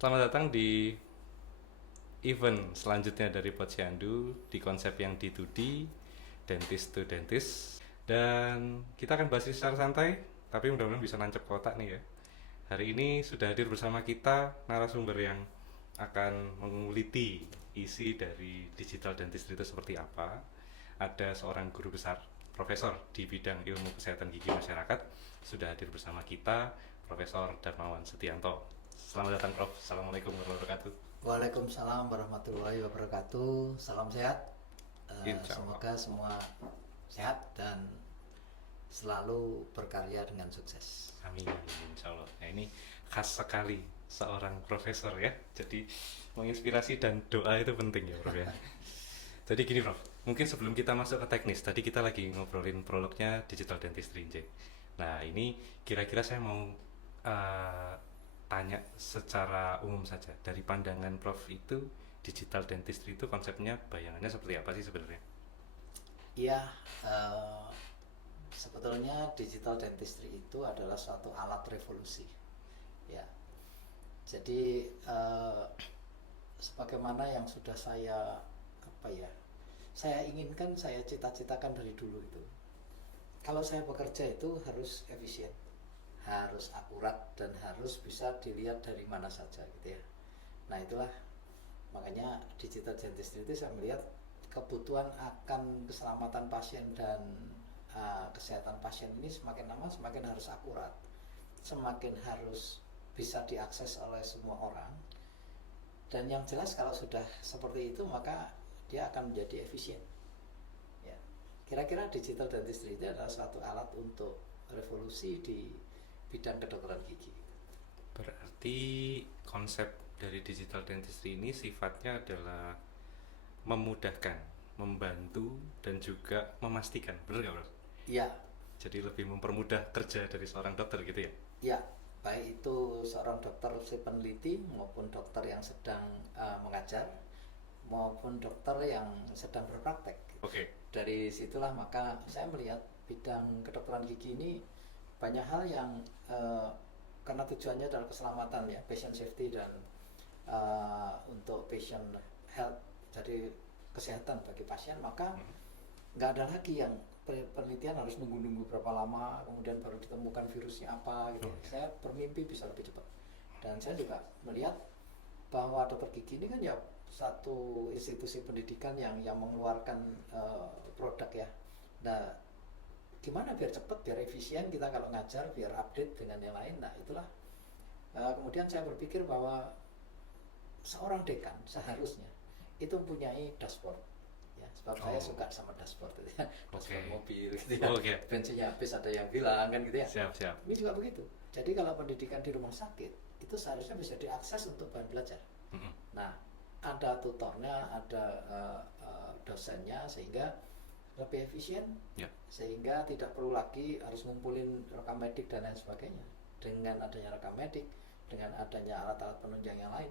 Selamat datang di event selanjutnya dari Posyandu di konsep yang D2D, Dentist to Dentist. Dan kita akan bahas secara santai, tapi mudah-mudahan bisa nancep kotak nih ya. Hari ini sudah hadir bersama kita narasumber yang akan menguliti isi dari digital dentistry itu seperti apa. Ada seorang guru besar, profesor di bidang ilmu kesehatan gigi masyarakat, sudah hadir bersama kita, Profesor Darmawan Setianto. Selamat datang Prof. Assalamualaikum warahmatullahi wabarakatuh. Waalaikumsalam warahmatullahi wabarakatuh. Salam sehat. Insya Allah. Semoga semua sehat dan selalu berkarya dengan sukses. Amin, insya Allah. Nah ini khas sekali seorang profesor ya. Jadi menginspirasi dan doa itu penting ya Prof ya. Jadi gini Prof, mungkin sebelum kita masuk ke teknis, tadi kita lagi ngobrolin prolognya digital dentistry. Nah ini kira-kira saya mau uh, tanya secara umum saja. Dari pandangan Prof itu digital dentistry itu konsepnya bayangannya seperti apa sih sebenarnya? Iya, sebetulnya digital dentistry itu adalah suatu alat revolusi. Ya, jadi sebagaimana yang sudah saya inginkan, saya cita-citakan dari dulu itu. Kalau saya bekerja itu harus efisien, harus akurat, dan harus bisa dilihat dari mana saja gitu ya. Nah itulah makanya digital dentistry itu saya melihat kebutuhan akan keselamatan pasien dan kesehatan pasien ini semakin lama semakin harus akurat, semakin harus bisa diakses oleh semua orang. Dan yang jelas kalau sudah seperti itu maka dia akan menjadi efisien. Ya. Kira-kira digital dentistry itu adalah suatu alat untuk revolusi di bidang kedokteran gigi. Berarti konsep dari digital dentistry ini sifatnya adalah memudahkan, membantu, dan juga memastikan. Benar nggak Bro? Ya, Jadi lebih mempermudah kerja dari seorang dokter gitu ya? ya, baik itu seorang dokter si peneliti maupun dokter yang sedang mengajar maupun dokter yang sedang berpraktek. Oke. Dari situlah maka saya melihat bidang kedokteran gigi ini banyak hal yang karena tujuannya adalah keselamatan ya, patient safety dan untuk patient health, jadi kesehatan bagi pasien, maka nggak ada lagi yang penelitian harus nunggu-nunggu berapa lama kemudian baru ditemukan virusnya apa gitu. Saya bermimpi bisa lebih cepat. Dan saya juga melihat bahwa dokter gigi ini kan ya satu institusi pendidikan yang mengeluarkan produk ya. Nah, gimana biar cepat, biar efisien kita kalau ngajar, biar update dengan yang lain. Nah, itulah kemudian saya berpikir bahwa seorang dekan seharusnya itu mempunyai dashboard ya, sebab saya suka sama dashboard itu ya, dashboard mobil gitu ya. Bensinnya habis ada yang bilang kan gitu ya. Siap. Ini juga begitu. Jadi kalau pendidikan di rumah sakit itu seharusnya bisa diakses untuk bahan belajar. Nah, ada tutornya, ada dosennya, sehingga lebih efisien, sehingga tidak perlu lagi harus ngumpulin rekam medik dan lain sebagainya. Dengan adanya rekam medik, dengan adanya alat-alat penunjang yang lain,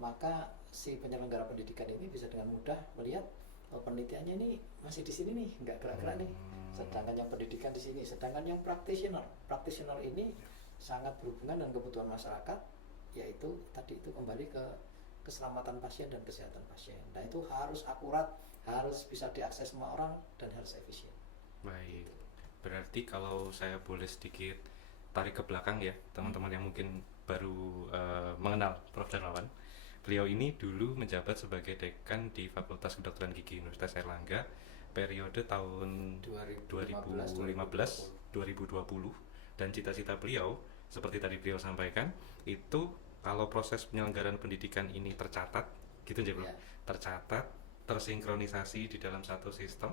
maka si penyelenggara pendidikan ini bisa dengan mudah melihat penelitiannya ini masih di sini nih, nggak gerak-gerak nih. Sedangkan yang pendidikan di sini, sedangkan yang practitioner ini sangat berhubungan dengan kebutuhan masyarakat, yaitu tadi itu kembali ke keselamatan pasien dan kesehatan pasien. Nah itu harus akurat, harus bisa diakses semua orang, dan harus efisien. Baik. Berarti kalau saya boleh sedikit tarik ke belakang ya, teman-teman yang mungkin baru mengenal Prof. Darmawan. Beliau ini dulu menjabat sebagai dekan di Fakultas Kedokteran Gigi Universitas Airlangga periode tahun 2015-2020, dan cita-cita beliau seperti tadi beliau sampaikan itu kalau proses penyelenggaraan pendidikan ini tercatat gitu aja Bro. Tercatat, tersinkronisasi di dalam satu sistem,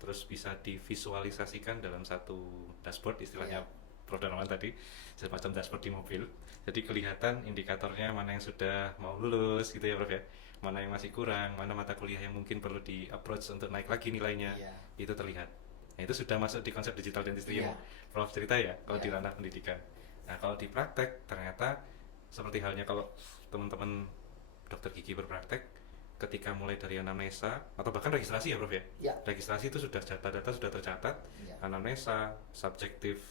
terus bisa divisualisasikan dalam satu dashboard istilahnya Prof. Darmawan tadi, semacam dashboard di mobil. Jadi kelihatan indikatornya mana yang sudah mau lulus gitu ya Prof ya, mana yang masih kurang, mana mata kuliah yang mungkin perlu di approach untuk naik lagi nilainya, itu terlihat. Nah itu sudah masuk di konsep digital dentistry yang Prof cerita ya kalau di ranah pendidikan. Nah kalau di praktek ternyata seperti halnya kalau teman-teman dokter gigi berpraktek, ketika mulai dari anamnesa atau bahkan registrasi ya Prof ya, registrasi itu sudah data-data sudah tercatat, anamnesa, subjektif,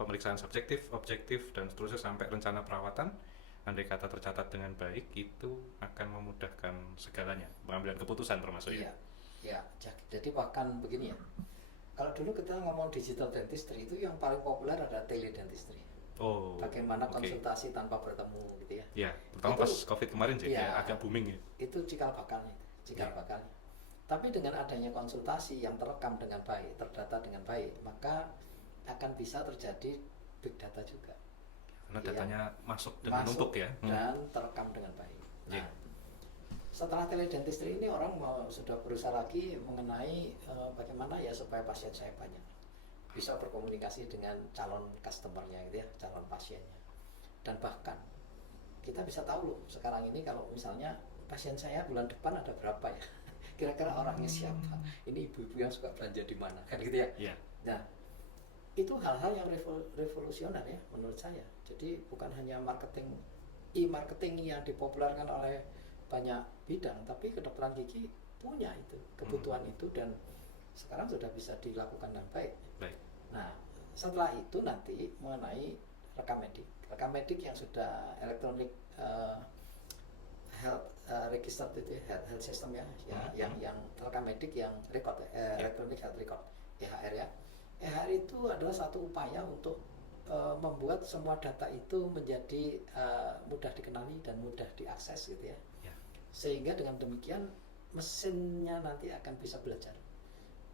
pemeriksaan subjektif, objektif, dan seterusnya sampai rencana perawatan, andai kata tercatat dengan baik itu akan memudahkan segalanya, pengambilan keputusan termasuk Iya, ya. ya. Jadi bahkan begini ya. Kalau dulu kita ngomong digital dentistry itu yang paling populer ada teledentistry. Oh, Bagaimana oke. konsultasi tanpa bertemu gitu ya. Ya, terutama Itu pas COVID kemarin sih, ya ya agak booming ya. itu cikal bakalnya, cikal Iya. bakalnya. Tapi dengan adanya konsultasi yang terekam dengan baik, terdata dengan baik, maka akan bisa terjadi big data juga. Karena Iya. datanya masuk dan Masuk menumpuk ya. dan terekam dengan baik. Nah, Iya. setelah teledentistry ini orang sudah berusaha lagi mengenai bagaimana ya supaya pasien saya banyak bisa berkomunikasi dengan calon customernya gitu ya, calon pasiennya. Dan bahkan kita bisa tahu loh sekarang ini kalau misalnya pasien saya bulan depan ada berapa ya, kira-kira orangnya siapa, ini ibu-ibu yang suka belanja di mana kan gitu ya. Iya. Nah, itu hal-hal yang revolusioner ya menurut saya. Jadi bukan hanya marketing e-marketing yang dipopulerkan oleh banyak bidang, tapi kedokteran gigi punya itu kebutuhan itu dan sekarang sudah bisa dilakukan dengan baik. Baik. Nah, setelah itu nanti mengenai rekam medik yang sudah elektronik health register itu health system ya, yang rekam medik yang record electronic health record EHR ya. EHR itu adalah satu upaya untuk membuat semua data itu menjadi mudah dikenali dan mudah diakses gitu ya. Ya. Sehingga dengan demikian mesinnya nanti akan bisa belajar.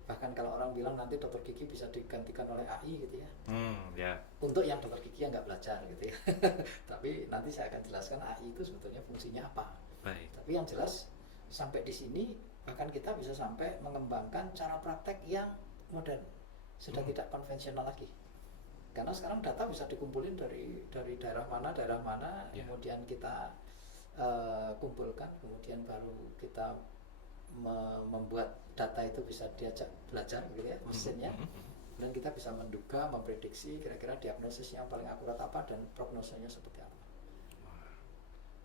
Bahkan kalau orang bilang nanti dokter gigi bisa digantikan oleh AI gitu ya. Ya. Untuk yang dokter gigi yang nggak belajar gitu ya. Tapi nanti saya akan jelaskan AI itu sebetulnya fungsinya apa. Baik. Tapi yang jelas sampai di sini bahkan kita bisa sampai mengembangkan cara praktek yang modern, sudah tidak konvensional lagi. Karena sekarang data bisa dikumpulin dari daerah mana, Ya. kemudian kita kumpulkan, kemudian baru kita membuat data itu bisa diajak belajar gitu ya mesinnya, dan kita bisa menduga, memprediksi kira-kira diagnosis yang paling akurat apa dan prognosanya seperti apa. Wah,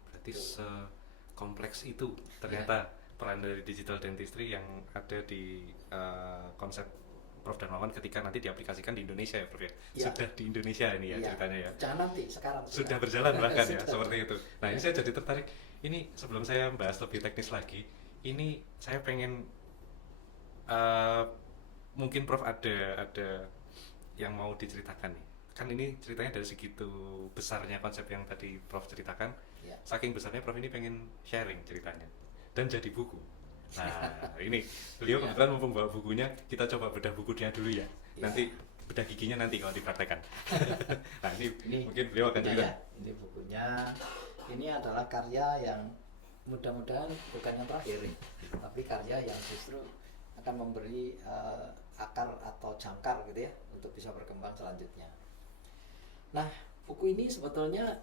berarti sekompleks itu ternyata peran dari digital dentistry yang ada di konsep Prof Darmawan ketika nanti diaplikasikan di Indonesia ya Prof ya. Ya. Sudah di Indonesia ini ya ceritanya ya. Jangan nanti, sekarang Sudah berjalan bahkan ya Sudah. seperti itu. Nah ini saya jadi tertarik. Ini sebelum saya bahas lebih teknis lagi, ini saya pengen mungkin Prof ada yang mau diceritakan nih. Kan ini ceritanya dari segitu besarnya konsep yang tadi Prof ceritakan. Ya. Saking besarnya Prof ini pengen sharing ceritanya dan jadi buku. Nah ini beliau kebetulan mumpung bawa bukunya, kita coba bedah bukunya dulu ya. Nanti bedah giginya nanti kalau dipraktekkan. Nah ini mungkin beliau akan cerita. Ya, ini bukunya. Ini adalah karya yang mudah-mudahan bukan yang terakhir, tapi karya yang justru akan memberi akar atau jangkar gitu ya untuk bisa berkembang selanjutnya. Nah, buku ini sebetulnya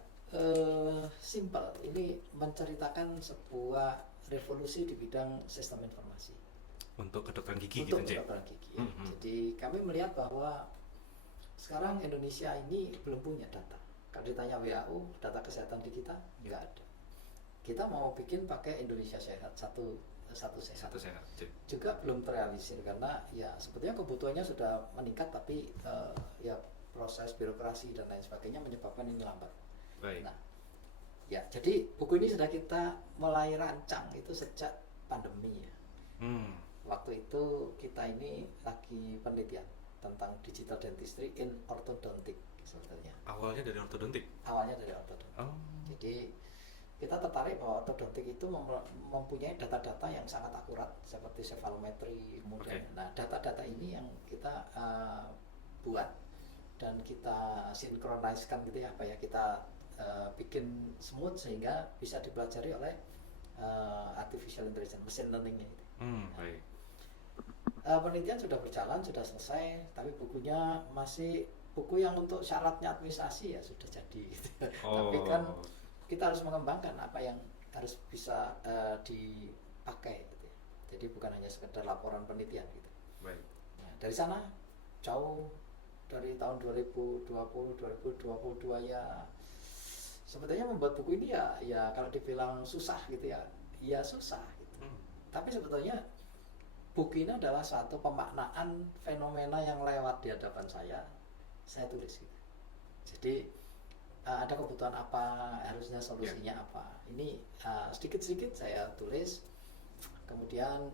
simple. Ini menceritakan sebuah revolusi di bidang sistem informasi Untuk kedokteran gigi untuk gitu, kedokteran gigi. Jadi kami melihat bahwa sekarang Indonesia ini belum punya data. Kalau ditanya WHO, data kesehatan di kita nggak ada. Kita mau bikin pakai Indonesia Sehat satu sehat. Satu sehat. Juga belum terrealisir karena ya sebetulnya kebutuhannya sudah meningkat, tapi ya proses birokrasi dan lain sebagainya menyebabkan ini lambat. Baik. Nah, ya jadi buku ini sudah kita mulai rancang itu sejak pandemi ya. Waktu itu kita ini lagi penelitian tentang digital dentistry in orthodontic sebetulnya. Awalnya dari ortodontik. Awalnya dari ortodontik. Oh. Jadi kita tertarik bahwa ortodontik itu mempunyai data-data yang sangat akurat seperti cephalometry kemudian. Nah, data-data ini yang kita buat dan kita sinkroniskan gitu ya, apa ya, kita bikin smooth sehingga bisa dipelajari oleh artificial intelligence, machine learning gitu. Baik. Penelitian sudah berjalan, sudah selesai, tapi bukunya masih buku yang untuk syaratnya administrasi ya sudah jadi gitu. Tapi kan kita harus mengembangkan apa yang harus bisa dipakai gitu. Jadi bukan hanya sekedar laporan penelitian gitu. Baik. Nah, dari sana jauh dari tahun 2020 2022 ya sebetulnya membuat buku ini ya kalau dibilang susah gitu ya susah gitu. Tapi sebetulnya buku ini adalah satu pemaknaan fenomena yang lewat di hadapan saya tulis gitu. Jadi ada kebutuhan apa, harusnya solusinya apa. Ini sedikit-sedikit saya tulis, kemudian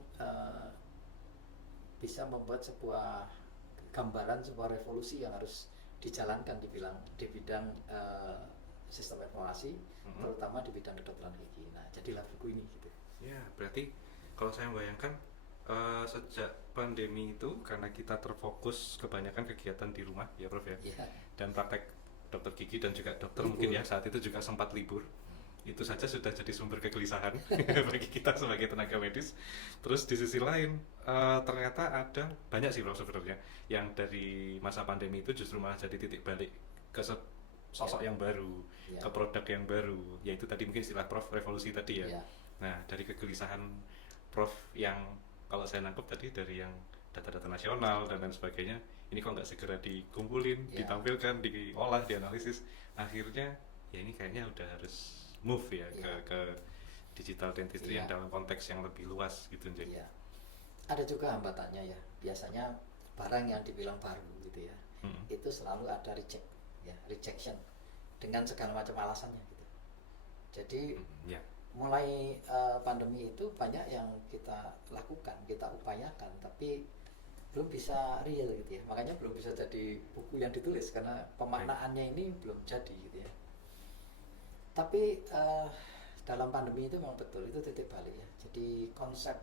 bisa membuat sebuah gambaran, sebuah revolusi yang harus dijalankan di bidang sistem informasi, terutama di bidang kedokteran gigi. Nah, jadilah buku ini gitu. Ya, berarti kalau saya membayangkan sejak pandemi itu karena kita terfokus kebanyakan kegiatan di rumah ya Prof ya, Ya, dan praktek dokter gigi dan juga dokter libur. mungkin ya saat itu juga sempat libur, itu saja sudah jadi sumber kegelisahan bagi kita sebagai tenaga medis. Terus di sisi lain ternyata ada banyak sih Prof sebenarnya yang dari masa pandemi itu justru malah jadi titik balik ke sosok yang baru, Ya. ke produk yang baru, yaitu tadi mungkin istilah Prof revolusi tadi ya. Ya. Nah, dari kegelisahan Prof yang kalau saya nangkep tadi dari yang data-data nasional dan lain sebagainya, ini kok nggak segera dikumpulin, Ya. ditampilkan, diolah, dianalisis, akhirnya ya ini kayaknya udah harus move ya Ya. ke digital dentistry Ya. yang dalam konteks yang lebih luas gitu. Jadi Iya. Ada juga hambatannya ya. Biasanya barang yang dibilang baru gitu ya, itu selalu ada rejection dengan segala macam alasannya gitu. Jadi ya, mulai pandemi itu banyak yang kita lakukan, kita upayakan, tapi belum bisa real gitu ya. Makanya belum bisa jadi buku yang ditulis karena pemaknaannya ini belum jadi gitu ya. Tapi dalam pandemi itu memang betul, itu titik balik ya. Jadi konsep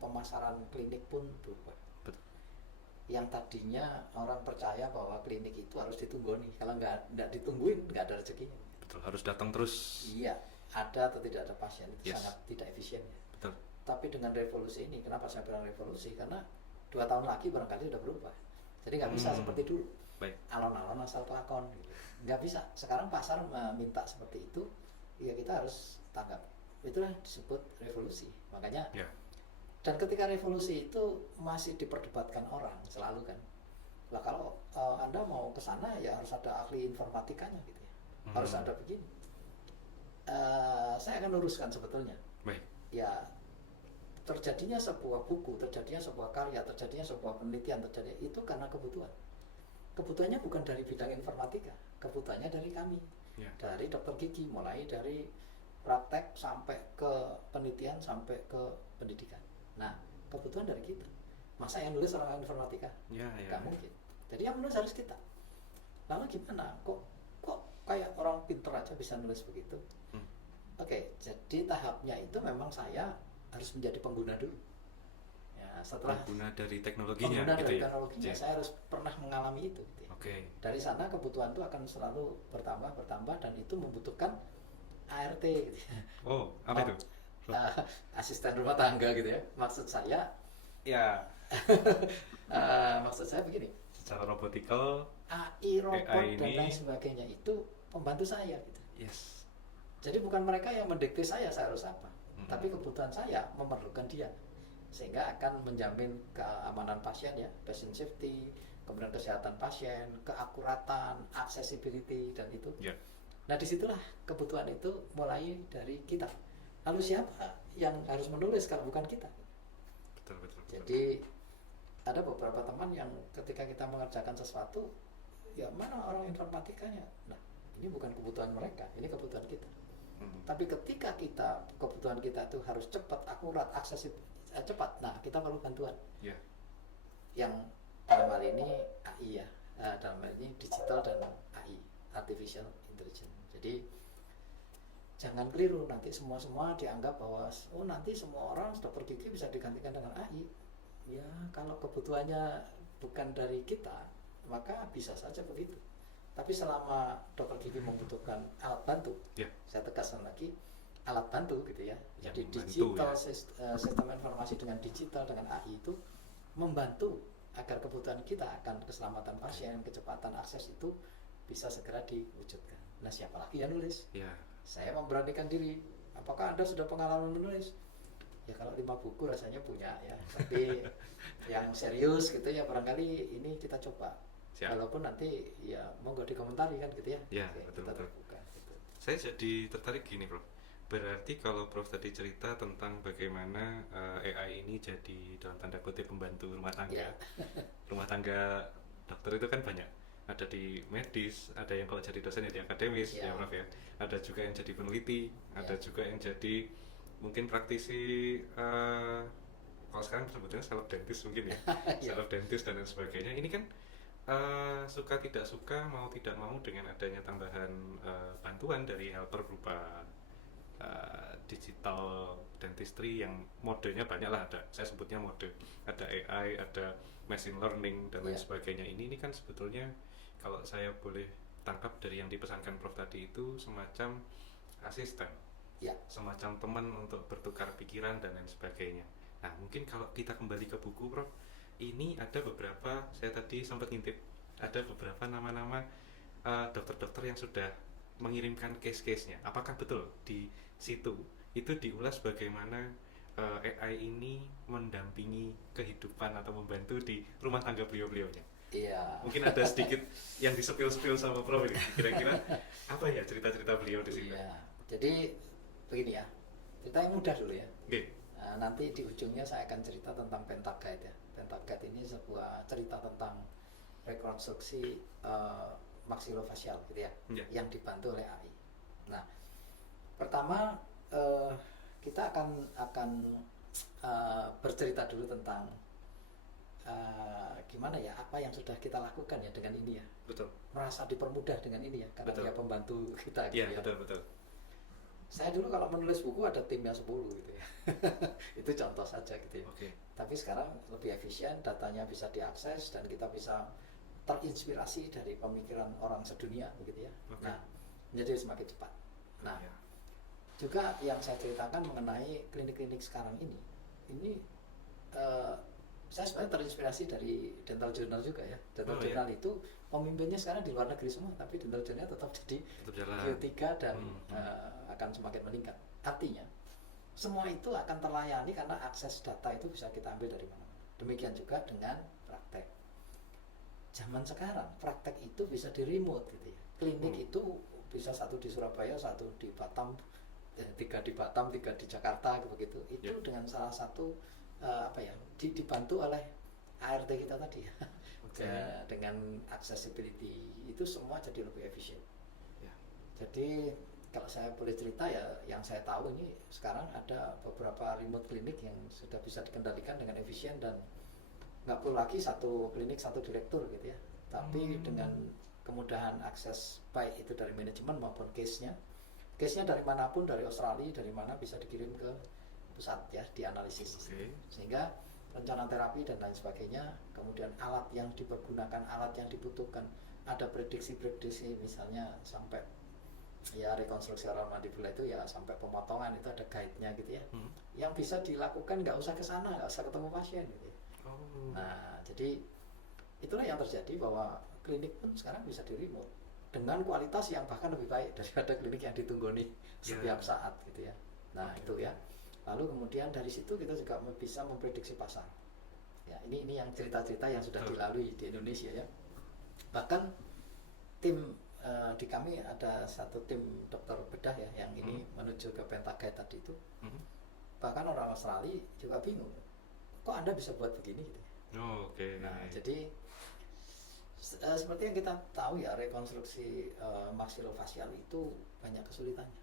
pemasaran klinik pun berubah. betul. Yang tadinya orang percaya bahwa klinik itu harus ditunggoni, kalau nggak ditungguin nggak ada rezekinya. Betul, harus datang terus. Iya, ada atau tidak ada pasien itu Yes. sangat tidak efisien ya. Betul. Tapi dengan revolusi ini, kenapa saya bilang revolusi? Karena 2 tahun lagi barangkali sudah berubah. Jadi nggak bisa seperti dulu. Baik. Alon-alon asal kelakon gitu. Nggak bisa. Sekarang pasar meminta seperti itu, ya kita harus tanggap. Itulah disebut revolusi. Makanya Ya. dan ketika revolusi itu masih diperdebatkan orang selalu kan. Lah kalau Anda mau ke sana ya harus ada ahli informatikanya gitu ya. Harus ada begini. Saya akan luruskan sebetulnya. Baik. Ya terjadinya sebuah buku, terjadinya sebuah karya, terjadinya sebuah penelitian, itu karena kebutuhan. Kebutuhannya bukan dari bidang informatika, kebutuhannya dari kami, Ya. dari dokter gigi, mulai dari praktek sampai ke penelitian sampai ke pendidikan. Nah, kebutuhan dari kita. Masa yang nulis orang informatika? Ya, ya. Gak mungkin. Jadi yang menulis harus kita. Lalu gimana? Kok kayak orang pinter aja bisa nulis begitu? Oke, jadi tahapnya itu memang saya harus menjadi pengguna dulu. Ya, setelah Pengguna dari teknologinya pengguna gitu dari ya. teknologinya, Ya. saya harus pernah mengalami itu. Gitu ya. Oke. Dari sana kebutuhan itu akan selalu bertambah dan itu membutuhkan ART gitu ya. Oh, apa itu? Asisten rumah tangga gitu ya. Maksud saya Ya, maksud saya begini, secara robotikal. AI, robot AI dan ini- lain sebagainya itu pembantu saya gitu. Yes. Jadi bukan mereka yang mendikte saya harus apa, tapi kebutuhan saya memerlukan dia, sehingga akan menjamin keamanan pasien ya, patient safety, kemudian kesehatan pasien, keakuratan, accessibility dan itu. Ya. Nah disitulah kebutuhan itu mulai dari kita. Lalu siapa yang harus menulis kalau bukan kita? Betul. Jadi ada beberapa teman yang ketika kita mengerjakan sesuatu, ya mana orang informatikanya? Nah ini bukan kebutuhan mereka, ini kebutuhan kita. Tapi ketika kebutuhan kita itu harus cepat, akurat, aksesibel, cepat, nah kita perlu bantuan. Ya. Yang dalam hal ini AI ya, dalam hal ini digital dan AI, artificial intelligence. Jadi jangan keliru, nanti semua dianggap bahwa nanti semua orang dokter gigi bisa digantikan dengan AI. Ya kalau kebutuhannya bukan dari kita, maka bisa saja begitu. Tapi selama dokter gigi membutuhkan alat bantu, saya tegaskan lagi, alat bantu gitu ya. Jadi digital sistem informasi dengan digital dengan AI itu membantu agar kebutuhan kita akan keselamatan pasien, kecepatan akses itu bisa segera diwujudkan. Nah siapa lagi yang nulis? Ya. Saya memberanikan diri. Apakah Anda sudah pengalaman menulis? Ya kalau 5 buku rasanya punya ya. Tapi yang serius gitu ya barangkali ini kita coba. Siap. Walaupun nanti ya monggo dikomentari kan gitu ya. Ya, Oke, betul. kita terbuka, gitu. Saya jadi tertarik gini, Prof. Berarti kalau Prof tadi cerita tentang bagaimana AI ini jadi dalam tanda kutip pembantu rumah tangga. Ya. Rumah tangga dokter itu kan banyak. ada di medis, ada yang kalau jadi dosen ya di akademis ya Prof ya, ada juga yang jadi peneliti, ada juga yang jadi mungkin praktisi kalau sekarang sebetulnya self dentist mungkin ya, self dentist dan lain sebagainya. Ini kan suka tidak suka, mau tidak mau dengan adanya tambahan bantuan dari helper berupa digital dentistry yang modenya banyak lah, ada, saya sebutnya mode, ada AI, ada machine learning dan lain sebagainya. Ini kan sebetulnya kalau saya boleh tangkap dari yang dipesankan Prof tadi itu semacam asisten, semacam teman untuk bertukar pikiran dan lain sebagainya. Nah mungkin kalau kita kembali ke buku Prof, ini ada beberapa, saya tadi sempat ngintip, ada beberapa nama-nama dokter-dokter yang sudah mengirimkan case-case-nya. Apakah betul di situ itu diulas bagaimana AI ini mendampingi kehidupan atau membantu di rumah tangga beliau-beliaunya? Iya. Mungkin ada sedikit yang di-spill sama Prof ini. Kira-kira apa ya cerita-cerita beliau di sini? Iya. Jadi begini ya, cerita yang mudah dulu ya. Nanti di ujungnya saya akan cerita tentang Pentaguide ya. Pentaguide ini sebuah cerita tentang rekonstruksi maksilofacial gitu ya, yang dibantu oleh AI. Nah, pertama kita akan bercerita dulu tentang gimana ya, apa yang sudah kita lakukan ya dengan ini ya. Betul. Merasa dipermudah dengan ini ya, karena dia pembantu kita gitu ya. Betul. Saya dulu kalau menulis buku ada timnya 10 gitu ya. Itu contoh saja gitu ya. Tapi sekarang lebih efisien, datanya bisa diakses dan kita bisa terinspirasi dari pemikiran orang sedunia begitu ya. Nah, menjadi semakin cepat. Nah, juga yang saya ceritakan mengenai klinik-klinik sekarang ini saya sebenarnya terinspirasi dari Dental Journal juga ya. Dental Journal itu pemimpinnya sekarang di luar negeri semua, tapi Dental Journal tetap jadi Q3 dan akan semakin meningkat. Artinya semua itu akan terlayani karena akses data itu bisa kita ambil dari mana. Demikian juga dengan praktek. Zaman sekarang praktek itu bisa di remote gitu ya. Klinik itu bisa satu di Surabaya, satu di Batam, 3 di Batam, 3 di Jakarta begitu. Itu dengan salah satu dibantu oleh ART kita tadi ya. Dengan accessibility itu semua jadi lebih efisien. Jadi kalau saya boleh cerita ya, yang saya tahu ini sekarang ada beberapa remote klinik yang sudah bisa dikendalikan dengan efisien dan nggak perlu lagi satu klinik satu direktur gitu ya. Tapi dengan kemudahan akses baik itu dari manajemen maupun case-nya dari manapun, dari Australia, dari mana bisa dikirim ke pusat ya, dianalisis. Sehingga rencana terapi dan lain sebagainya, kemudian alat yang dipergunakan, alat yang dibutuhkan, ada prediksi-prediksi misalnya sampai ya rekonstruksi oral mandibula itu ya sampai pemotongan itu ada guide-nya gitu ya. Yang bisa dilakukan nggak usah ke sana, nggak usah ketemu pasien gitu ya. Nah, jadi itulah yang terjadi bahwa klinik pun sekarang bisa di remote dengan kualitas yang bahkan lebih baik daripada klinik yang ditunggoni setiap saat gitu ya. Nah, itu ya. Lalu kemudian dari situ kita juga bisa memprediksi pasar. Ya, ini yang cerita-cerita yang sudah dilalui di Indonesia ya. Bahkan tim di kami ada satu tim dokter bedah ya yang ini menuju ke Pentaguide tadi itu. Bahkan orang Australia juga bingung. Kok Anda bisa buat begini gitu. Nah, jadi seperti yang kita tahu ya, rekonstruksi maksilofacial itu banyak kesulitannya.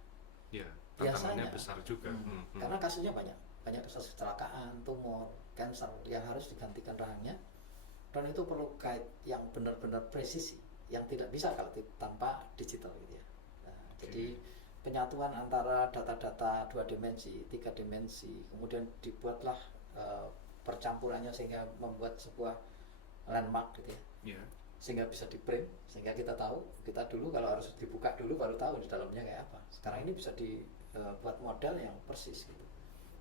Tantangannya besar juga. Karena kasusnya banyak kasus kecelakaan, tumor, kanker yang harus digantikan rahangnya, dan itu perlu guide yang benar-benar presisi, yang tidak bisa kalau tanpa digital gitu ya. Nah, jadi penyatuan antara data-data 2 dimensi, 3 dimensi, kemudian dibuatlah percampurannya sehingga membuat sebuah landmark gitu ya. Sehingga bisa di print, sehingga kita tahu, kita dulu kalau harus dibuka dulu baru tahu di dalamnya kayak apa. Sekarang ini bisa dibuat model yang persis gitu.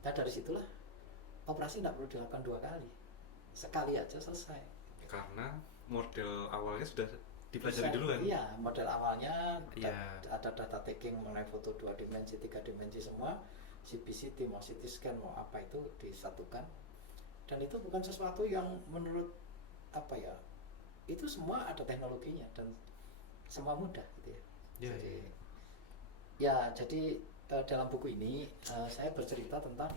Nah, dari situlah operasi tidak perlu dilakukan 2 kali, sekali aja selesai. Karena model awalnya sudah dipelajari duluan. Iya, model awalnya ada data taking mengenai foto 2 dimensi, 3 dimensi semua, CBCT mau CT scan mau apa itu disatukan. Dan itu bukan sesuatu yang menurut itu semua ada teknologinya dan semua mudah gitu ya. Jadi dalam buku ini saya bercerita tentang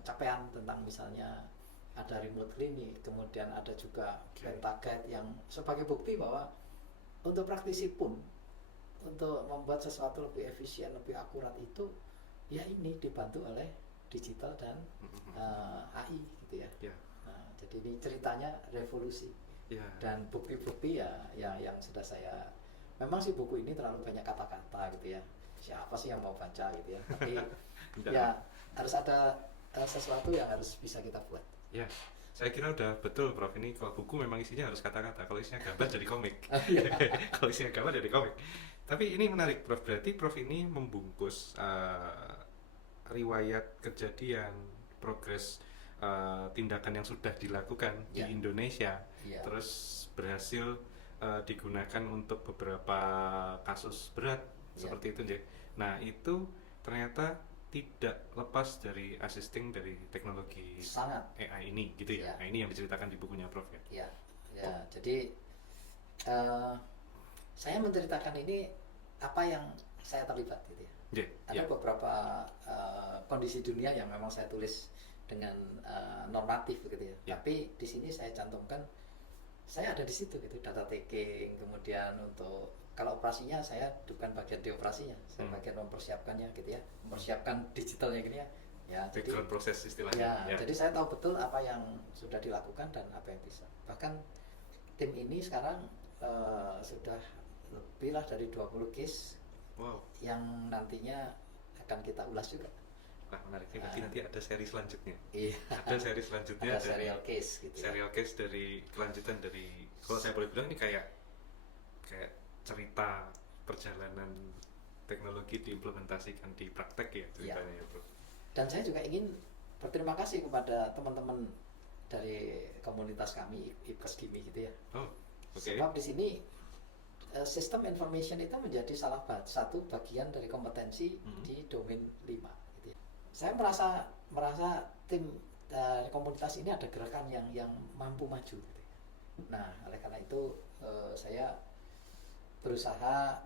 capaian, tentang misalnya ada remote clinic, kemudian ada juga Pentaguide yang sebagai bukti bahwa untuk praktisi pun untuk membuat sesuatu lebih efisien, lebih akurat itu ya ini dibantu oleh digital dan AI gitu ya. Ya, Jadi ini ceritanya revolusi ya, dan bukti-bukti ya yang sudah saya, memang sih buku ini terlalu banyak kata-kata gitu ya, siapa sih yang mau baca gitu ya, tapi Enggak. ya harus ada sesuatu yang harus bisa kita buat. Ya, saya kira udah betul Prof. Ini kalau buku memang isinya harus kata-kata, kalau isinya gambar jadi komik. Iya. Kalau isinya gambar jadi komik. Tapi ini menarik Prof. Berarti Prof ini membungkus riwayat kejadian, progres tindakan yang sudah dilakukan di Ya. Indonesia, Iya. terus berhasil digunakan untuk beberapa kasus berat Ya. seperti itu, Jack. Nah, itu ternyata tidak lepas dari assisting dari teknologi Sangat. AI ini gitu ya. Ya. Nah, ini yang diceritakan di bukunya Prof ya. Ya. Ya. Jadi eh, saya menceritakan ini apa yang saya terlibat gitu ya. Yeah, Ada yeah. beberapa kondisi dunia yang memang saya tulis dengan normatif gitu ya. Ya. Tapi di sini saya cantumkan saya ada di situ gitu, data taking, kemudian untuk kalau operasinya saya bukan bagian di operasinya, saya bagian mempersiapkannya gitu ya, mempersiapkan digitalnya gini ya. Ya, jadi Background proses istilahnya. ya, Ya. jadi saya tahu betul apa yang sudah dilakukan dan apa yang bisa. Bahkan tim ini sekarang sudah lebih lah dari 20 case Wow. yang nantinya akan kita ulas juga. Nah, menarik. Berarti nanti ada seri selanjutnya. Iya. Ada seri selanjutnya Ada dari serial case gitu ya. serial case dari kelanjutan dari, kalau saya boleh bilang ini kayak cerita perjalanan teknologi diimplementasikan di praktek ya ceritanya ya, Bro. Dan saya juga ingin berterima kasih kepada teman-teman dari komunitas kami IPKES Gimi gitu ya. Oh, oke. Sebab di sini sistem information itu menjadi salah satu bagian dari kompetensi di domain 5 gitu ya. Saya merasa tim komunitas ini ada gerakan yang mampu maju gitu ya. Nah, oleh karena itu saya berusaha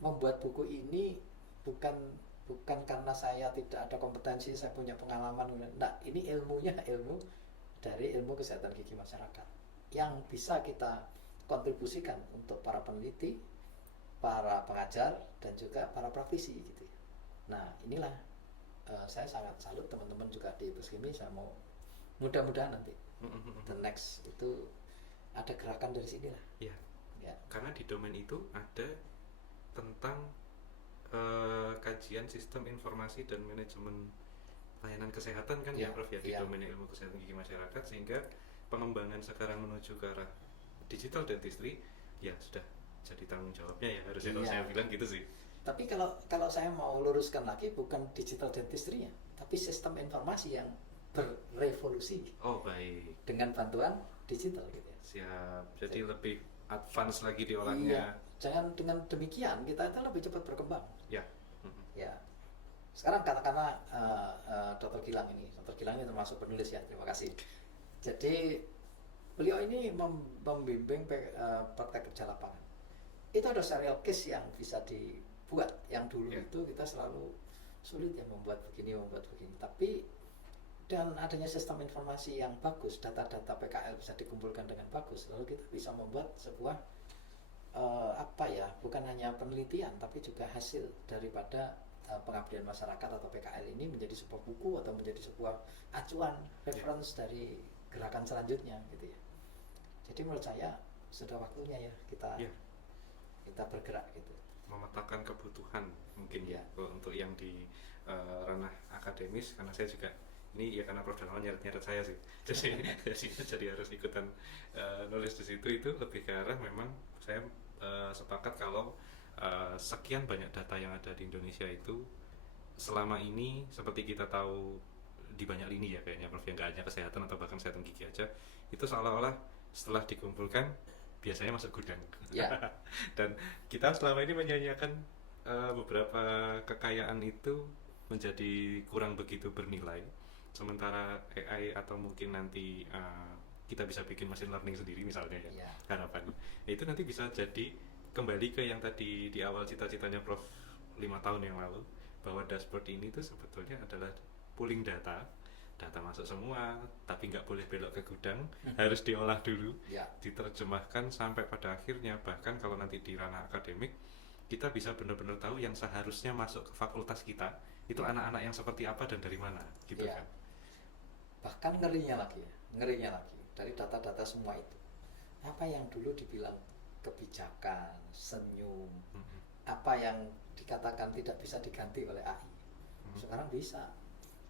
membuat buku ini bukan karena saya tidak ada kompetensi, saya punya pengalaman. Nah, ini ilmu dari ilmu kesehatan gigi masyarakat yang bisa kita kontribusikan untuk para peneliti, para pengajar, dan juga para praktisi gitu ya. Nah, inilah saya sangat salut teman-teman juga di Puskimi. Saya mau mudah-mudahan nanti the next itu ada gerakan dari sini lah. Iya. Ya. Karena di domain itu ada tentang kajian sistem informasi dan manajemen layanan kesehatan kan ya, Prof ya, di domain ilmu kesehatan gigi masyarakat, sehingga pengembangan sekarang menuju ke arah digital dentistry ya sudah jadi tanggung jawabnya ya harusnya. Kalau saya bilang gitu sih. Tapi kalau saya mau luruskan lagi, bukan digital dentistry-nya, tapi sistem informasi yang berevolusi. Oh, baik. Dengan bantuan digital gitu ya. Siap. Jadi lebih advance lagi diolahnya. Iya. Jangan dengan demikian kita itu lebih cepat berkembang. Ya. Ya. Sekarang katakanlah Dr. Gilang ini termasuk penulis ya, terima kasih. Jadi beliau ini membimbing praktek kerja lapangan. Itu ada serial case yang bisa dibuat. Yang dulu itu kita selalu sulit ya membuat begini. Tapi dan adanya sistem informasi yang bagus, data-data PKL bisa dikumpulkan dengan bagus, lalu kita bisa membuat sebuah bukan hanya penelitian tapi juga hasil daripada pengabdian masyarakat atau PKL ini menjadi sebuah buku atau menjadi sebuah acuan reference dari gerakan selanjutnya gitu ya. Jadi menurut saya sudah waktunya ya kita bergerak gitu. Memetakan kebutuhan mungkin ya untuk yang di ranah akademis, karena saya juga ini ya karena Prof Darmawan nyeret saya sih, jadi harus ikutan nulis di situ. Itu lebih ke arah memang saya sepakat kalau sekian banyak data yang ada di Indonesia itu selama ini seperti kita tahu di banyak lini ya kayaknya Prof, yang nggak hanya kesehatan atau bahkan kesehatan gigi aja, itu seolah-olah setelah dikumpulkan biasanya masuk gudang. Dan kita selama ini menyanyiakan beberapa kekayaan itu menjadi kurang begitu bernilai, sementara AI atau mungkin nanti kita bisa bikin machine learning sendiri misalnya ya, harapan itu nanti bisa jadi kembali ke yang tadi di awal cita-citanya Prof 5 tahun yang lalu, bahwa dashboard ini tuh sebetulnya adalah pooling data data masuk semua, tapi nggak boleh belok ke gudang, harus diolah dulu, Ya, diterjemahkan sampai pada akhirnya bahkan kalau nanti di ranah akademik kita bisa benar-benar tahu yang seharusnya masuk ke fakultas kita itu Ya. anak-anak yang seperti apa dan dari mana gitu ya. kan. Bahkan ngerinya lagi ya, ngerinya lagi dari data-data semua itu. Apa yang dulu dibilang kebijakan, senyum, Mhm. apa yang dikatakan tidak bisa diganti oleh AI, sekarang bisa.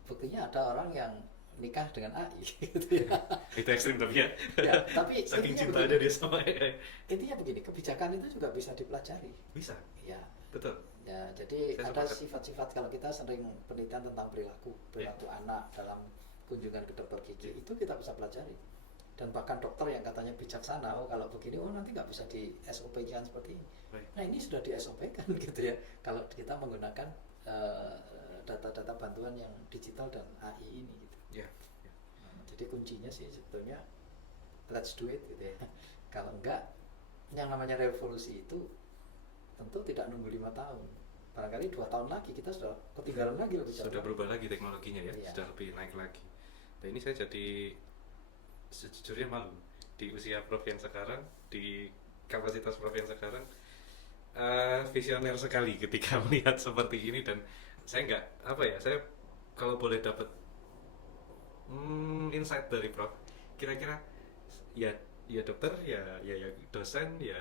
Buktinya ada orang yang nikah dengan AI gitu ya. Itu ekstrim tapi ya. Ya, tapi Saking intinya cintanya begini, dia sama AI. intinya begini, kebijakan itu juga bisa dipelajari. Bisa, Ya, betul. ya, jadi Saya ada sepakat. sifat-sifat kalau kita sering penelitian tentang perilaku anak dalam kunjungan ke dokter gigi itu kita bisa pelajari. Dan bahkan dokter yang katanya bijaksana, oh kalau begini, oh nanti nggak bisa di SOP-kan seperti ini. Baik. Nah ini sudah di SOP-kan gitu ya. Kalau kita menggunakan data-data bantuan yang digital dan AI ini gitu. Ya, ya. Jadi kuncinya sih sebetulnya let's do it gitu ya. Kalau enggak, yang namanya revolusi itu tentu tidak nunggu 5 tahun. Barangkali 2 tahun lagi kita sudah ketinggalan lagi lebih jauh. Sudah berubah lagi teknologinya ya, Iya. sudah lebih naik lagi. Nah ini saya jadi sejujurnya malu di usia Prof yang sekarang, di kapasitas Prof yang sekarang, visioner sekali ketika melihat seperti ini. Dan saya nggak apa ya, saya kalau boleh dapat insight dari Prof, kira-kira ya ya dokter ya dosen ya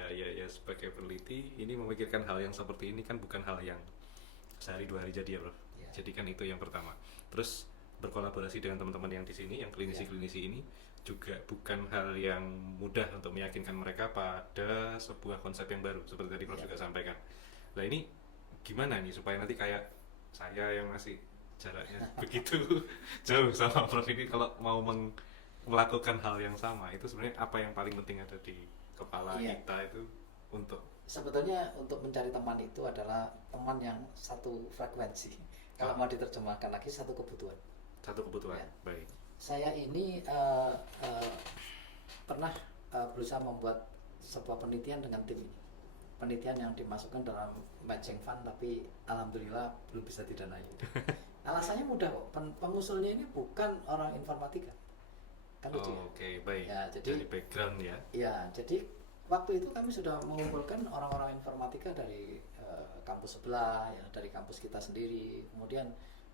sebagai peneliti ini memikirkan hal yang seperti ini kan bukan hal yang sehari 2 hari jadi ya Prof. Ya. Jadi kan itu yang pertama. Terus berkolaborasi dengan teman-teman yang di sini, yang klinisi-klinisi ini juga bukan hal yang mudah untuk meyakinkan mereka pada sebuah konsep yang baru seperti tadi Prof Ya. juga sampaikan. Nah ini gimana nih supaya nanti kayak saya yang masih jaraknya begitu jauh sama Prof ini kalau mau melakukan hal yang sama itu sebenarnya apa yang paling penting ada di kepala Iya. kita itu untuk Sebetulnya untuk mencari teman itu adalah teman yang satu frekuensi. Kalau mau diterjemahkan lagi satu kebutuhan. satu kebutuhan. Ya. Baik. Saya ini pernah berusaha membuat sebuah penelitian dengan tim ini. Penelitian yang dimasukkan dalam matching fund tapi alhamdulillah belum bisa didanai. Alasannya mudah kok. Pengusulnya ini bukan orang informatika. Kan lucu ya? Oke, baik. Ya, jadi- dari background ya. Ya, jadi waktu itu kami sudah mengumpulkan orang-orang informatika dari kampus sebelah, ya, dari kampus kita sendiri. Kemudian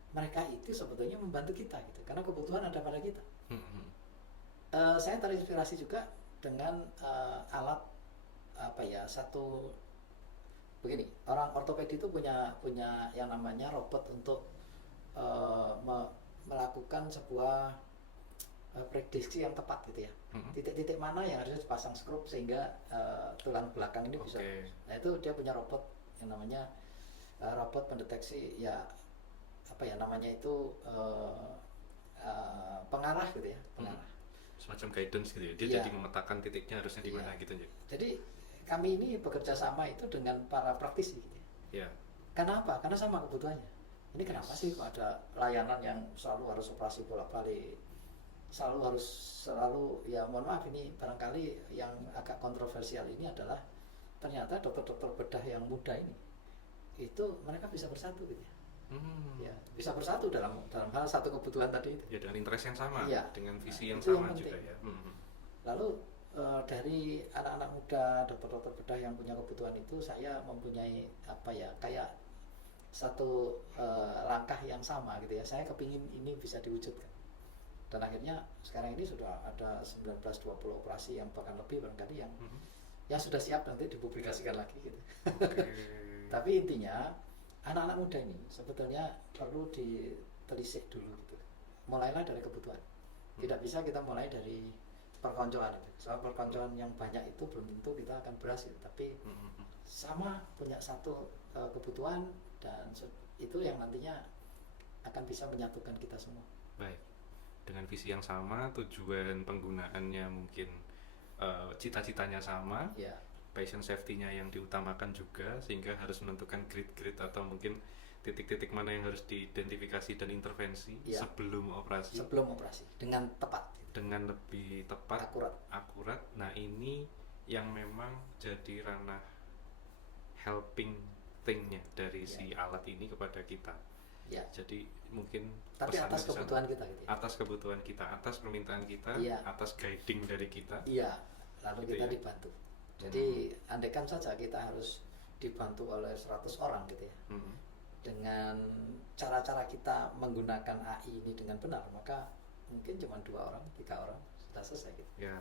mereka itu sebetulnya membantu kita gitu, karena kebutuhan ada pada kita. Saya terinspirasi juga dengan alat apa ya, satu begini, orang ortopedi itu punya yang namanya robot untuk melakukan sebuah prediksi yang tepat gitu ya. Titik-titik mana yang harus dipasang skrup sehingga tulang belakang ini bisa. Oke. Nah itu dia punya robot yang namanya robot pendeteksi ya, apa ya namanya itu pengarah gitu ya, pengarah. Semacam guidance gitu ya. Dia Iya. jadi memetakan titiknya harusnya di mana Iya. gitu ya. Jadi kami ini bekerja sama itu dengan para praktisi gitu ya. Ya. Karena apa? Karena sama kebutuhannya. Ini kenapa sih kok ada layanan yang selalu harus operasi bolak-balik, selalu ya mohon maaf ini barangkali yang agak kontroversial ini adalah ternyata dokter-dokter bedah yang muda ini itu mereka bisa bersatu gitu ya. Ya, bisa bersatu dalam hal satu kebutuhan tadi itu. Ya dengan interest yang sama, Iya. dengan visi Nah, yang itu yang sama penting. juga ya. Lalu dari anak-anak muda dokter-dokter bedah yang punya kebutuhan itu saya mempunyai apa ya, kayak satu langkah yang sama gitu ya. Saya kepingin ini bisa diwujudkan. Dan akhirnya sekarang ini sudah ada 19-20 operasi yang bahkan lebih barangkali yang sudah siap nanti dipublikasikan lagi gitu. Oke. Tapi intinya anak-anak muda ini sebetulnya perlu ditelisik dulu gitu. Mulailah dari kebutuhan. Tidak bisa kita mulai dari perkoncoan itu. Soal perkoncoan yang banyak itu belum tentu kita akan berhasil. Tapi sama punya satu kebutuhan dan itu yang nantinya akan bisa menyatukan kita semua. Baik. Dengan visi yang sama, tujuan penggunaannya mungkin cita-citanya sama, Ya, patient safety-nya yang diutamakan juga, sehingga harus menentukan grid-grid atau mungkin titik-titik mana yang harus diidentifikasi dan intervensi Ya. sebelum operasi sebelum operasi dengan tepat, dengan lebih tepat, akurat. Nah ini yang memang jadi ranah helping thing-nya dari Ya. si alat ini kepada kita. Ya. Jadi mungkin Tapi pesannya atas di sana. kebutuhan kita gitu ya. Atas kebutuhan kita, atas permintaan kita, Iya. atas guiding dari kita. Iya, lalu Gitu kita ya. dibantu. Jadi andaikan saja kita harus dibantu oleh 100 orang gitu ya. Mhm. Dengan cara-cara kita menggunakan AI ini dengan benar, maka mungkin cuma 2 orang, 3 orang sudah selesai gitu. Ya,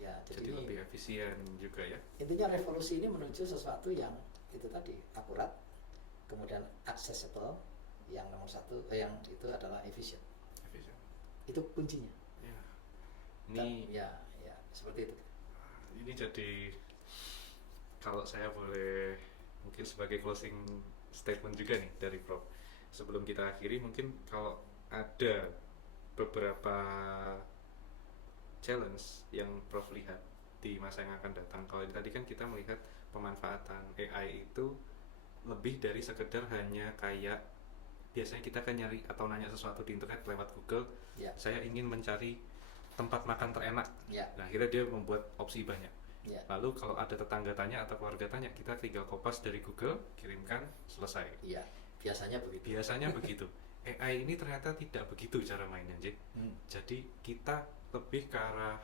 Ya, jadi jadi lebih efisien juga ya. intinya revolusi ini menuju sesuatu yang itu tadi akurat, kemudian accessible, yang nomor 1, yang itu adalah efisien. Efisien. Itu kuncinya. Ya. Dan Ini ya seperti itu. ini jadi, kalau saya boleh mungkin sebagai closing statement juga nih dari Prof, sebelum kita akhiri, mungkin kalau ada beberapa challenge yang Prof lihat di masa yang akan datang. Kalau tadi kan kita melihat pemanfaatan AI itu lebih dari sekedar hanya kayak biasanya kita kan nyari atau nanya sesuatu di internet lewat Google, Ya. saya ingin mencari tempat makan terenak. Ya. Nah, akhirnya dia membuat opsi banyak. Ya. Lalu kalau ada tetangga tanya atau keluarga tanya, kita tinggal kopas dari Google, kirimkan, selesai. Iya, biasanya begitu. Biasanya begitu. AI ini ternyata tidak begitu cara mainnya, Jack. Jadi kita lebih ke arah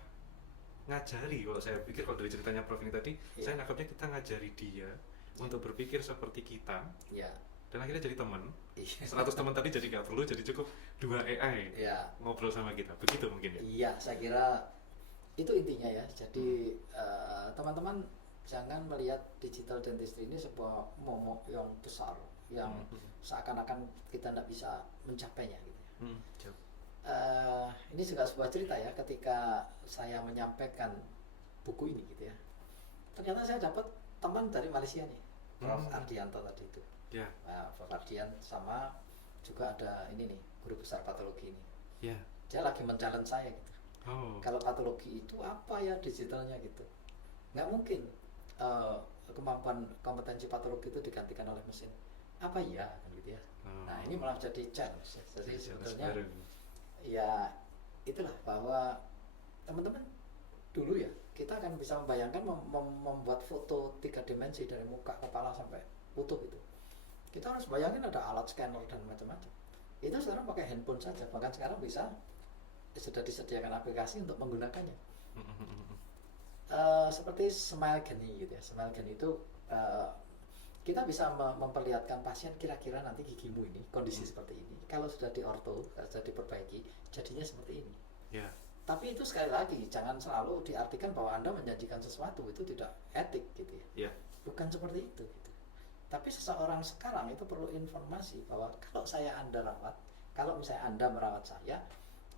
ngajari. Kalau saya pikir, kalau dari ceritanya Prof ini tadi, Iya. saya nangkapnya kita ngajari dia untuk berpikir seperti kita, Ya. dan akhirnya jadi teman. Iya. 100 teman tadi jadi nggak perlu, jadi cukup 2 AI Ya. ngobrol sama kita. Begitu mungkin ya. Iya, saya kira itu intinya ya. Jadi teman-teman jangan melihat digital dentistry ini sebuah momok yang besar, yang seakan-akan kita tidak bisa mencapainya gitu. Jauh. Ini juga sebuah cerita ya, ketika saya menyampaikan buku ini gitu ya. Ternyata saya dapat teman dari Malaysia nih, Prof. Ardianto tadi itu. Ya. Nah, Prof. Ardian sama juga ada ini nih, guru besar patologi ini. Ya. Dia lagi men-challenge saya gitu. Oh. Kalau patologi itu apa ya digitalnya gitu? Nggak mungkin kemampuan kompetensi patologi itu digantikan oleh mesin. Apa ya kan gitu ya? Oh. Nah ini malah jadi challenge. Jadi sebetulnya baru. ya itulah bahwa teman-teman dulu ya kita akan bisa membayangkan membuat foto 3 dimensi dari muka, kepala sampai utuh itu. Kita harus bayangin ada alat scanner dan macam-macam. Itu sekarang pakai handphone saja. Bahkan sekarang bisa sudah disediakan aplikasi untuk menggunakannya. Seperti Smile Genie gitu ya. Smile Genie itu kita bisa memperlihatkan pasien kira-kira nanti gigimu ini kondisi seperti ini. Kalau sudah di orto, sudah diperbaiki, jadinya seperti ini. Ya. Tapi itu sekali lagi jangan selalu diartikan bahwa Anda menjanjikan sesuatu itu tidak etik gitu ya. Ya. Bukan seperti itu gitu. Tapi seseorang sekarang itu perlu informasi bahwa kalau Anda rawat, kalau misalnya Anda merawat saya,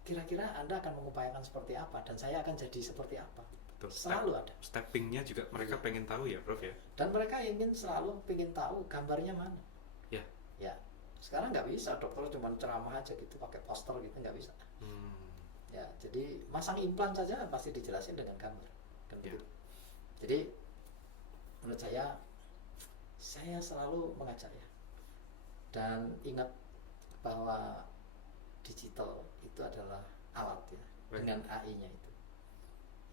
kira-kira Anda akan mengupayakan seperti apa dan saya akan jadi seperti apa. Betul. Selalu ada. Steppingnya juga mereka Iya. pengen tahu ya, Prof ya. Dan mereka ingin selalu ingin tahu gambarnya mana. Ya. Ya. Sekarang nggak bisa dokter cuma ceramah aja gitu pakai poster gitu, nggak bisa. Ya, jadi masang implan saja kan pasti dijelasin dengan gambar kan Ya. begitu. Jadi menurut saya selalu mengajak ya, dan ingat bahwa digital itu adalah alat ya, Baik. dengan AI-nya itu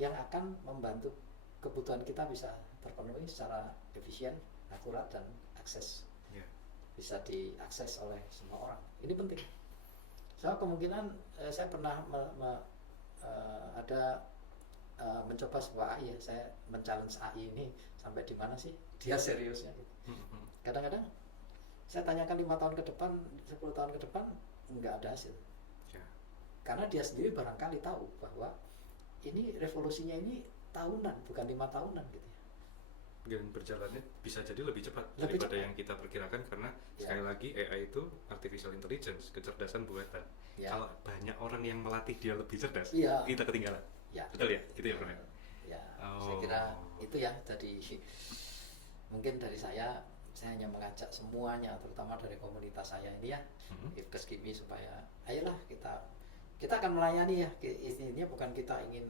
yang akan membantu kebutuhan kita bisa terpenuhi secara efisien, akurat, dan akses, Ya. bisa diakses oleh semua orang. Ini penting. So kemungkinan saya pernah mencoba sebuah AI ya. Saya men-challenge AI ini sampai di mana sih dia seriusnya gitu. Kadang-kadang saya tanyakan 5 tahun ke depan, 10 tahun ke depan, nggak ada hasil. Ya. Karena dia sendiri barangkali tahu bahwa ini revolusinya ini tahunan, bukan 5 tahunan gitu ya. Dan berjalannya bisa jadi lebih cepat Lebih daripada cepat. yang kita perkirakan, karena Ya. sekali lagi AI itu artificial intelligence, kecerdasan buatan. Ya. Kalau banyak orang yang melatih dia lebih cerdas, Iya. kita ketinggalan. Ya. Betul ya? Gitu ya, Prof? Ya, Oh. saya kira itu ya. Jadi mungkin dari saya hanya mengajak semuanya, terutama dari komunitas saya ini ya, Ifkes Kimi, supaya ayolah kita akan melayani ya. Intinya bukan kita ingin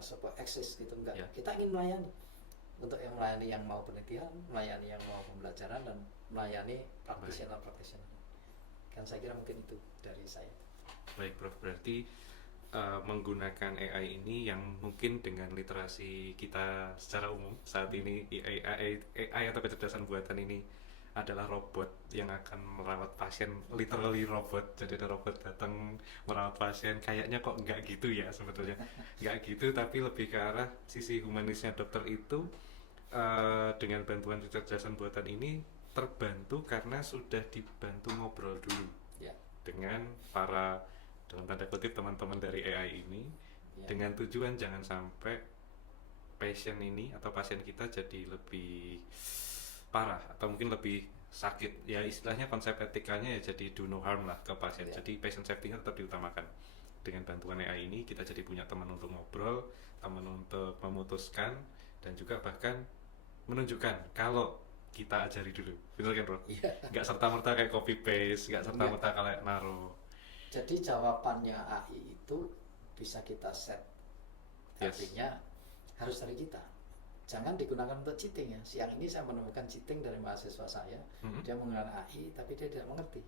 sebuah eksis gitu, enggak. Ya. Kita ingin melayani, untuk yang melayani yang mau penelitian, melayani yang mau pembelajaran, dan melayani praktisioner. Kan saya kira mungkin itu dari saya. Baik, Prof. Berarti menggunakan AI ini yang mungkin dengan literasi kita secara umum saat ini, AI atau kecerdasan buatan ini adalah robot yang akan merawat pasien, literally robot. Jadi ada robot datang merawat pasien. Kayaknya kok nggak gitu ya sebetulnya. Nggak gitu, tapi lebih ke arah sisi humanisnya dokter itu dengan bantuan kecerdasan buatan ini terbantu karena sudah dibantu ngobrol dulu Ya, dengan para, dalam tanda kutip, teman-teman dari AI ini, ya, dengan tujuan jangan sampai pasien ini atau pasien kita jadi lebih parah atau mungkin lebih sakit. Ya istilahnya konsep etikanya ya jadi do no harm lah ke pasien. ya, Jadi patient safety-nya tetap diutamakan. Dengan bantuan AI ini kita jadi punya teman untuk ngobrol, teman untuk memutuskan, dan juga bahkan menunjukkan kalau kita ajari dulu. Bener kan bro? iya. Nggak serta-merta kayak copy paste, nggak serta-merta Iya. kayak naro. Jadi jawabannya AI itu bisa kita set, Yes. artinya harus dari kita. Jangan digunakan untuk cheating ya. Siang ini saya menemukan cheating dari mahasiswa saya. Mhm. Dia menggunakan AI tapi dia tidak mengerti.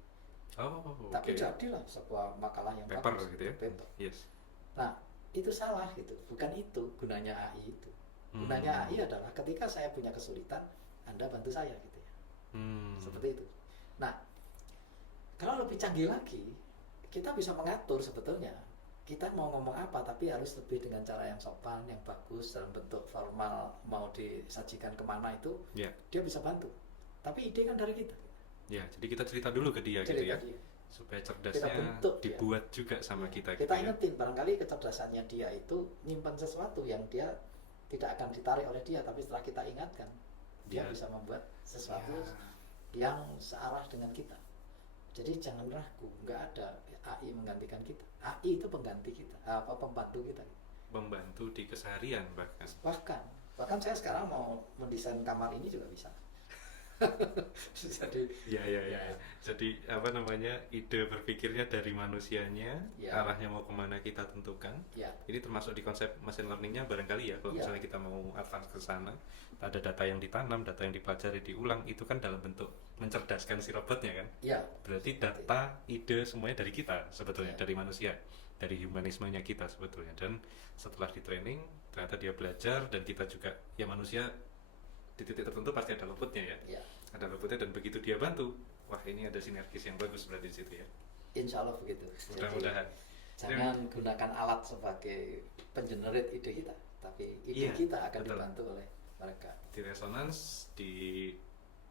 Oh, Tapi oke. jadilah sebuah makalah yang Paper bagus. gitu ya? Paper. Yes. Nah, itu salah gitu. Bukan itu gunanya AI itu. Gunanya AI adalah ketika saya punya kesulitan, Anda bantu saya gitu ya. Seperti itu. Nah, kalau lebih canggih lagi, kita bisa mengatur sebetulnya kita mau ngomong apa, tapi harus lebih dengan cara yang sopan, yang bagus, dalam bentuk formal, mau disajikan kemana itu, Ya, dia bisa bantu. Tapi ide kan dari kita. ya. Jadi kita cerita dulu ke dia gitu Cerita ya, dia. supaya Kita cerdasnya bentuk dia. dibuat juga sama kita gitu Kita ya. ingetin, barangkali kecerdasannya dia itu nyimpan sesuatu yang dia tidak akan ditarik oleh dia, tapi setelah kita ingatkan, dia Ya. bisa membuat sesuatu Ya. yang searah dengan kita. Jadi jangan ragu, nggak ada AI menggantikan kita. AI itu pengganti kita, pembantu kita. Membantu di keseharian bahkan. Bahkan saya sekarang mau mendesain kamar ini juga bisa. Jadi Ya, ya, ya. Jadi apa namanya, ide berpikirnya dari manusianya, Ya. arahnya mau kemana kita tentukan. ya, Ini termasuk di konsep machine learningnya barangkali ya, kalau Ya. misalnya kita mau advance ke sana, ada data yang ditanam, data yang dipelajari, diulang, itu kan dalam bentuk mencerdaskan si robotnya kan. ya, Berarti data, ide semuanya dari kita sebetulnya, Ya. dari manusia, dari humanismenya kita sebetulnya. Dan setelah di training, ternyata dia belajar, dan kita juga, ya manusia di titik tertentu pasti ada luputnya ya. ya. Ada luputnya, dan begitu dia bantu, wah ini ada sinergis yang bagus berarti di situ ya. Insya Allah begitu. Jadi, Mudah-mudahan. jangan gunakan alat sebagai pengenerate ide kita, tapi ide Iya, kita akan betul. dibantu oleh mereka. Di resonance, di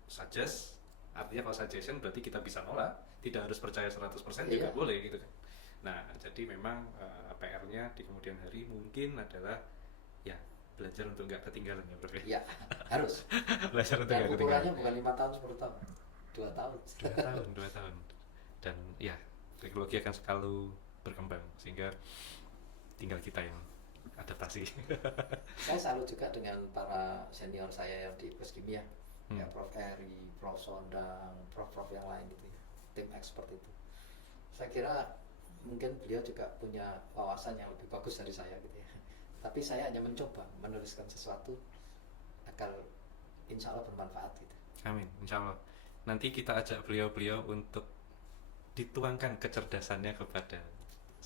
suggest, artinya kalau suggestion berarti kita bisa nolak, tidak harus percaya 100% juga Iya. boleh gitu kan. Nah, jadi memang PR-nya di kemudian hari mungkin adalah ya belajar untuk nggak ketinggalan ya bro ya. Ya, harus. Belajar untuk Dan nggak ukurannya ketinggalan. bukan 5 tahun, 10 tahun, 2 tahun. 2 tahun. Dan ya, teknologi akan selalu berkembang sehingga tinggal kita yang adaptasi. Saya salut juga dengan para senior saya yang di Kimia, ya Prof. Eri, Prof. Sondang, Prof. yang lain gitu ya, tim expert itu. Saya kira mungkin beliau juga punya wawasan yang lebih bagus dari saya gitu ya. Tapi saya hanya mencoba menuliskan sesuatu agar insya Allah bermanfaat gitu. Amin, insya Allah. Nanti kita ajak beliau-beliau untuk dituangkan kecerdasannya kepada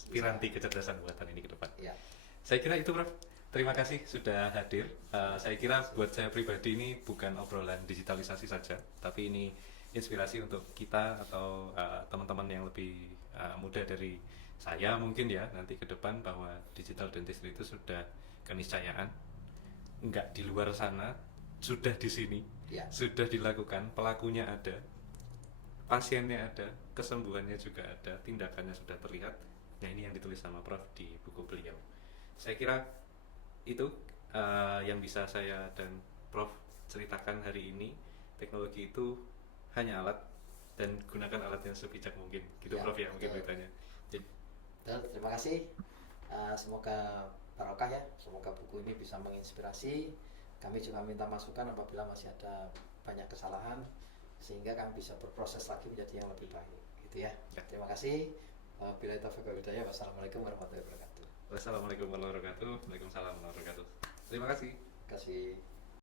piranti kecerdasan buatan ini ke depan. Ya, Saya kira itu Prof. Terima kasih sudah hadir. Saya kira buat saya pribadi ini bukan obrolan digitalisasi saja, tapi ini inspirasi untuk kita atau teman-teman yang lebih muda dari saya mungkin ya nanti ke depan, bahwa digital dentistry itu sudah keniscayaan, nggak di luar sana, sudah di sini, ya, sudah dilakukan, pelakunya ada, pasiennya ada, kesembuhannya juga ada, tindakannya sudah terlihat. Nah ini yang ditulis sama Prof di buku beliau. Saya kira itu yang bisa saya dan Prof ceritakan hari ini. Teknologi itu hanya alat, dan gunakan alatnya sebijak mungkin gitu Ya, Prof ya mungkin betul. beritanya. Dan terima kasih. Semoga barokah ya. Semoga buku ini bisa menginspirasi. Kami juga minta masukan apabila masih ada banyak kesalahan, sehingga kami bisa berproses lagi menjadi yang lebih baik. Gitu ya. Ya. Terima kasih. Bila taufiq wal hidayah. Wassalamualaikum warahmatullahi wabarakatuh. Wassalamualaikum warahmatullahi wabarakatuh. Waalaikumsalam warahmatullahi wabarakatuh. Terima kasih. Terima kasih.